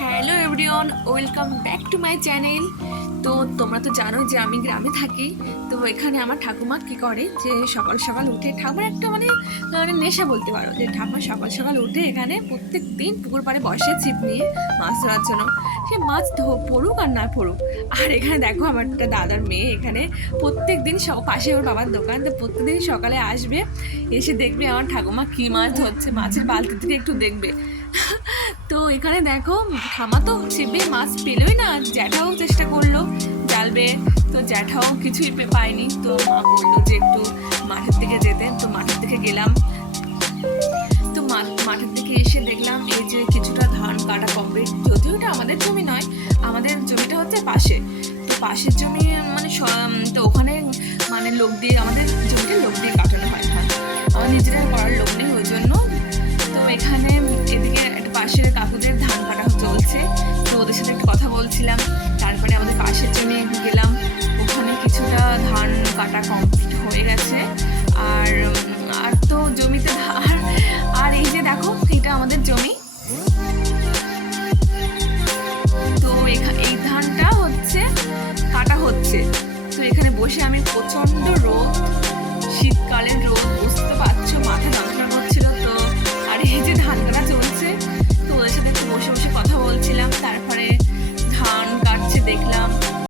Hello everyone, welcome back to my channel. তো তোমরা তো জানো যে আমি গ্রামে থাকি। তো এখানে আমার ঠাকুমা কী করে যে সকাল সকাল উঠে, ঠাকুমার একটা মানে নেশা বলতে পারো, যে ঠাকুমা সকাল সকাল উঠে এখানে প্রত্যেক দিন পুকুর পাড়ে বসে ছিপ নিয়ে মাছ ধরার জন্য। সে মাছ পড়ুক আর না পড়ুক। আর এখানে দেখো আমার একটা দাদার মেয়ে এখানে প্রত্যেক দিন পাশে ওর বাবার দোকান, তো প্রত্যেকদিন সকালে আসবে, এসে দেখবে আমার ঠাকুমা কী মাছ ধরছে, মাছের বালতি থেকে একটু দেখবে। তো এখানে দেখো ঠামা তো ছিপে মাছ পেলই না, জ্যাঠাও চেষ্টা করলো জালবে, তো জ্যাঠাও কিছুই পায়নি। তো মা বললো যে একটু মাঠের দিকে যেতে, তো মাঠের দিকে গেলাম। তো মাঠের দিকে এসে দেখলাম এই যে কিছুটা ধান কাটা কমপ্লিট, যদিও এটা আমাদের জমি নয়, আমাদের জমিটা হচ্ছে পাশে। তো পাশের জমি মানে তো ওখানে মানে লোক দিয়ে, আমাদের জমিটা লোক দিয়ে কাটানো হয় ধান, আমার নিজেরা করার লোক নেই ওই জন্য। তো এখানে এদিকে একটা পাশের কাকুদের ধান কাটা চলছে, তো ওদের সাথে একটু কথা বলছিলাম। তারপরে আমাদের পাশের জমি গেলাম, ওখানে কিছুটা ধান কাটা কমপ্লিট হয়ে গেছে। আর আর তো জমিতে আর এই যে দেখো এটা আমাদের জমি। তো এই ধানটা হচ্ছে কাটা হচ্ছে। তো এখানে বসে আমি, প্রচণ্ড রোদ, শীতকালের রোদ, বুঝতে পারছি